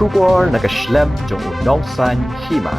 Shubor nakaslem jong unongsan Hima.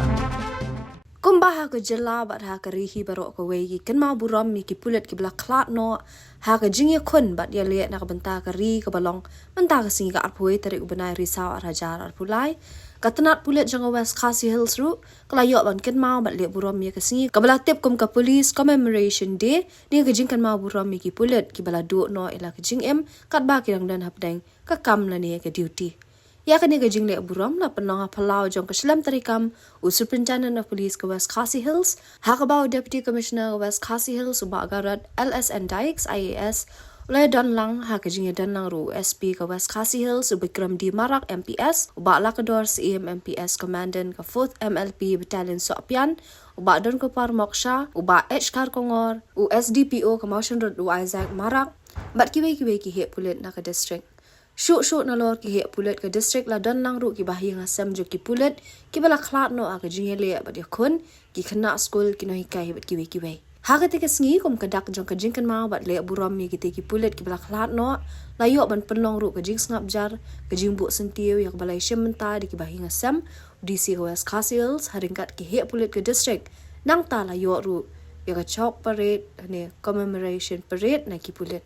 Kumbaha ke jela bat ha ke rihi barok ke wegi Kynmaw Burom mi ki Pulit ki bla Khlad no ha ke Jingïaleh bat ya liat nak benta ke ri ke balong benta ke singi ka arpui tarik ubenai risau arhajar arpulai ka Tnat Pulit jang West Khasi Hills ru kelayok ban Kynmaw bat liat Burom mi ke singi ke bala tip kum ke Police Commemoration Day ni ke jing Kynmaw Burom mi ki Pulit ki bala du no ila ke jing kat ba ki dang dan hapdeng ka kam la ni ke duty. Ya kini ke Jingïaleh Burom la penong palau jong ke Slam tarikam Superintendent of Police ke West Khasi Hills, Hakabau Deputy Commissioner West Khasi Hills uba agarat LSN Dykes IAS, ulai dan lang ha ke Jingïaleh dan lang ru SP ke West Khasi Hills ubikram di Marak MPS, uba lakador CM MPS Commandant ke 4th MLP Battalion Sopian, uba don ke Par Moksha, uba H Kar Kongor, USDPO ke Motion Road u Isaac Marak, bat kiwe ki hek Pulit na ke district. Syuk na lor ki hek Pulit ke district la dan lang ru ki bahi ngasem jo ki Pulit ki bala Khlad no ke Jingïaleh bat yakun ki kena school ki no hikai bat kiwe. Ha ke te sngi kum kadak jong ke jing Kynmaw bat le Burom mi ki te ki Pulit ki bala Khlad no la yo ban penlong ru ke jing ngap jar ke jing bu sentiu yak balai syem menta di ki bahi ngasem DC ke West Khasi Hills haringkat ki hek Pulit ke district nang ta la yo ru ya ke chalk parade ne commemoration parade na ki Pulit.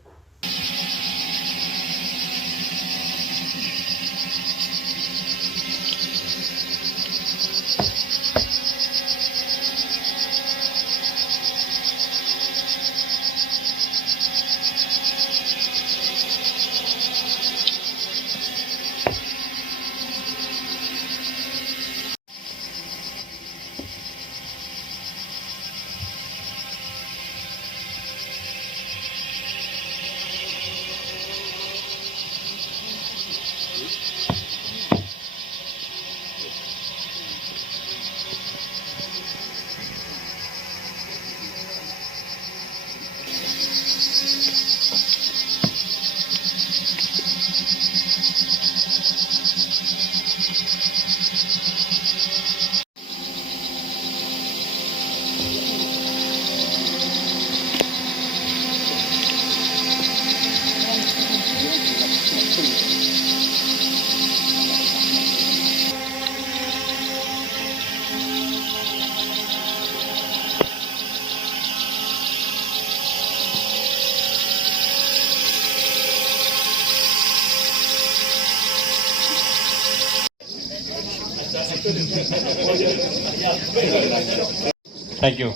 Thank you.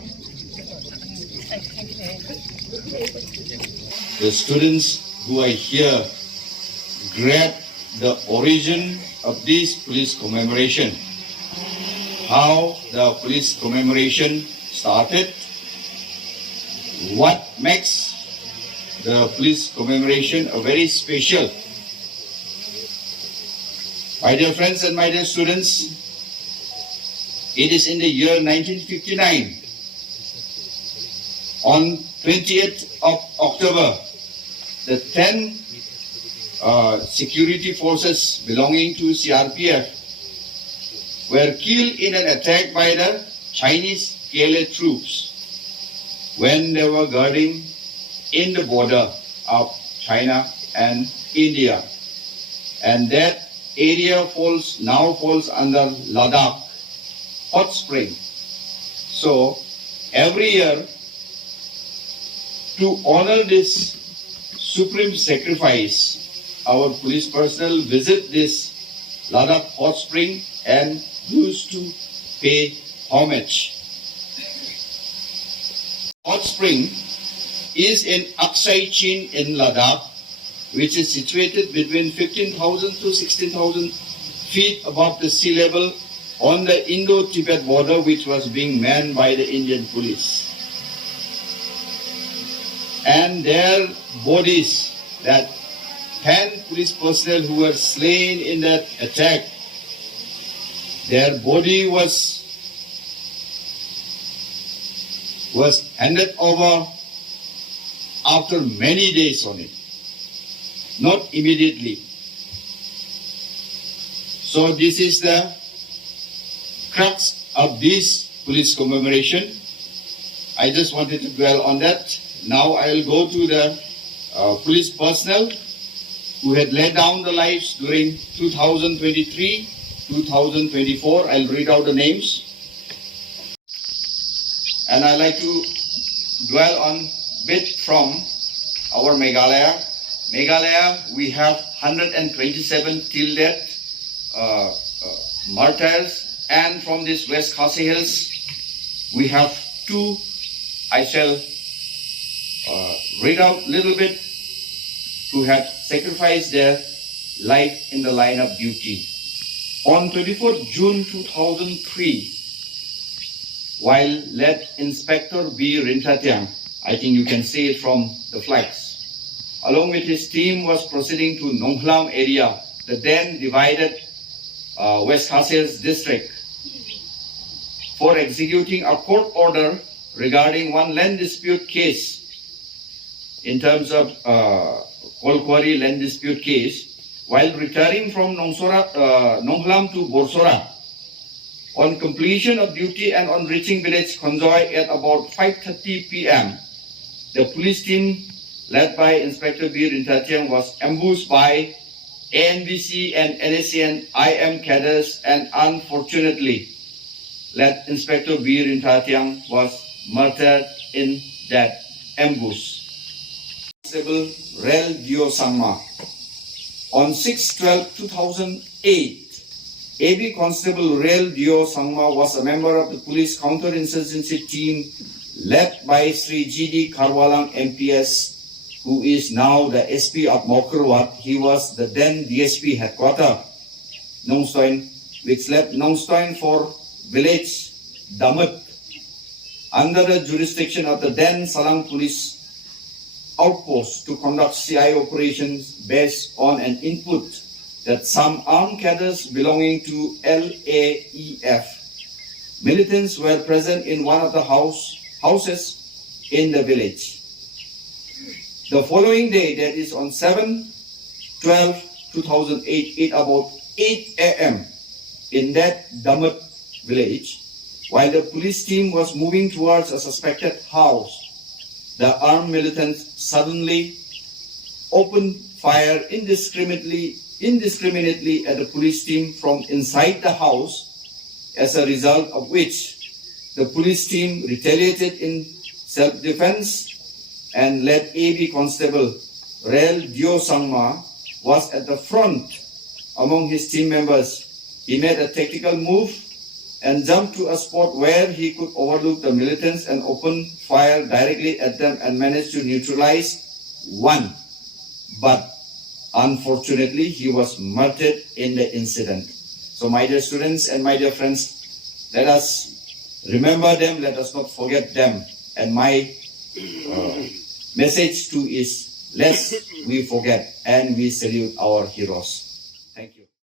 The students who are here grab the origin of this police commemoration, how the police commemoration started, what makes the police commemoration a very special. My dear friends and my dear students, it is in the year 1959, on 20th of October, the 10 security forces belonging to CRPF were killed in an attack by the Chinese Khlad troops when they were guarding in the border of China and India. And that area now falls under Ladakh hot spring. So every year, to honor this supreme sacrifice, our police personnel visit this Ladakh hot spring and used to pay homage. Hot spring is in Aksai Chin in Ladakh, which is situated between 15,000 to 16,000 feet above the sea level on the Indo-Tibet border, which was being manned by the Indian police. And their bodies, that 10 police personnel who were slain in that attack, their body was handed over after many days on it, not immediately. So this is the crux of this police commemoration. I just wanted to dwell on that. Now I will go to the police personnel who had laid down their lives during 2023 2024. I'll read out the names. And I'd like to dwell on bit from our Meghalaya. Meghalaya, we have 127 till death martyrs, and from this West Khasi Hills, we have 2. I shall read out a little bit, who had sacrificed their life in the line of duty. On 24th June 2003, while led Inspector B. Rintatiang, I think you can see it from the flags, along with his team was proceeding to Nonghlam area, the then divided West Khasi Hills district, for executing a court order regarding one land dispute case in terms of coal quarry land dispute case, while returning from Nonghlam to Borsora. On completion of duty and on reaching village Khonjoy at about 5:30 p.m., the police team led by Inspector B. Rintatiang was ambushed by ANBC and NSCN IM cadres, and unfortunately, led Inspector B. Rintatiang was murdered in that ambush. Constable Rel Dio Sangma. On 6/12/2008, AB Constable Rel Dio Sangma was a member of the police counterinsurgency team led by Sri G.D. Karwalang MPS, who is now the SP of Mokerwat. He was the then DSP headquarter, Nongstoin, which led Nongstoin for village Damat under the jurisdiction of the then Salang police outpost to conduct CI operations based on an input that some armed cadres belonging to LAEF militants were present in one of the houses in the village. The following day, that is on 7/12/2008, at about 8 a.m. in that Damat village, while the police team was moving towards a suspected house, the armed militants suddenly opened fire indiscriminately at the police team from inside the house, as a result of which the police team retaliated in self-defense, and led AB Constable Rel Dio Sangma was at the front among his team members. He made a tactical move and jumped to a spot where he could overlook the militants and open fire directly at them and managed to neutralize one. But unfortunately, he was murdered in the incident. So my dear students and my dear friends, let us remember them, let us not forget them. And my message too is, lest we forget and we salute our heroes.